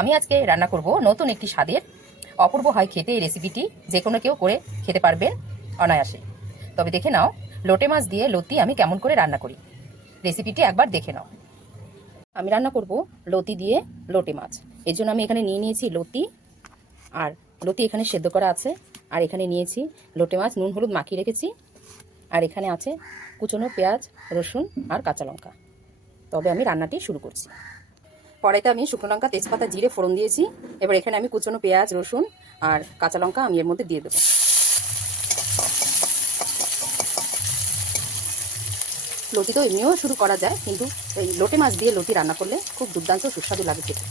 আমি আজকে রান্না করব নতুন একটি স্বাদের অপূর্ব হয় খেতে। এই রেসিপিটি যে কোনো কেউ করে খেতে পারবেন অনায়াসে। তবে দেখে নাও লোটে মাছ দিয়ে লতি আমি কেমন করে রান্না করি। রেসিপিটি একবার দেখে নাও। আমি রান্না করব লতি দিয়ে লোটে মাছ। এর জন্য আমি এখানে নিয়ে নিয়েছি লতি, আর লতি এখানে সেদ্ধ করা আছে। আর এখানে নিয়েছি লোটে মাছ, নুন হলুদ মাখিয়ে রেখেছি। আর এখানে আছে কুচনো পেঁয়াজ, রসুন আর কাঁচা লঙ্কা। তবে আমি রান্নাটি শুরু করছি। কড়াইতে আমি শুকনো লঙ্কা, তেজপাতা, জিরে ফোড়ন দিয়েছি। এবার এখানে আমি কুচনো পেঁয়াজ, রসুন আর কাঁচা লঙ্কা আমি এর মধ্যে দিয়ে দেবো। লতি তো এমনিও শুরু করা যায়, কিন্তু এই লোটে মাছ দিয়ে লতি রান্না করলে খুব দুর্দান্ত সুস্বাদু লাগে খেতে।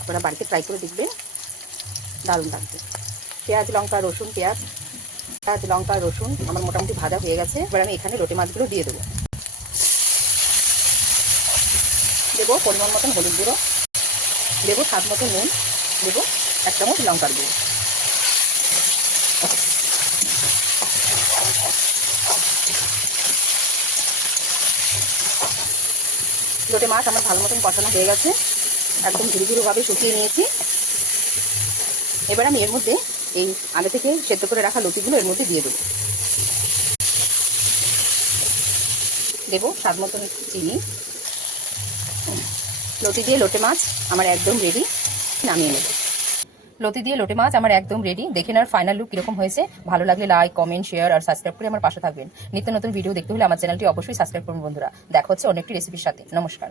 আপনারা বাড়িতে ট্রাই করে দেখবেন, দারুণ লাগবে। পেঁয়াজ লঙ্কা রসুন পেঁয়াজ লঙ্কা রসুন আমার মোটামুটি ভাজা হয়ে গেছে। এবার আমি এখানে লোটে মাছগুলো দিয়ে দেবো। দেবো পরিমাণ মতন হলুদ গুঁড়ো, দেবো স্বাদ মতো নুন, দেবো 1 চামচ লঙ্কার গুঁড়ো। লোটে মাছ আমার ভালো মতন কষানো হয়ে গেছে, একদম ধীরে ধীরেভাবে শুকিয়ে নিয়েছি। এবার আমি এর মধ্যে এই আগে থেকে সেদ্ধ করে রাখা লতিগুলো এর মধ্যে দিয়ে দেবো। দেবো স্বাদ মতন চিনি। লতি দিয়ে লোটে মাছ আমার একদম রেডি, নামিয়ে নেব। লতি দিয়ে লোটে মাছ আমার একদম রেডি। দেখে নেওয়ার ফাইনাল লুক কীরকম হয়েছে। ভালো লাগলে লাইক, কমেন্ট, শেয়ার আর সাবস্ক্রাইব করে আমার পাশে থাকবেন। নিত্য নতুন ভিডিও দেখতে হলে আমার চ্যানেলটি অবশ্যই সাবস্ক্রাইব করুন বন্ধুরা। দেখা হচ্ছে অন্য একটি রেসিপির সাথে। নমস্কার।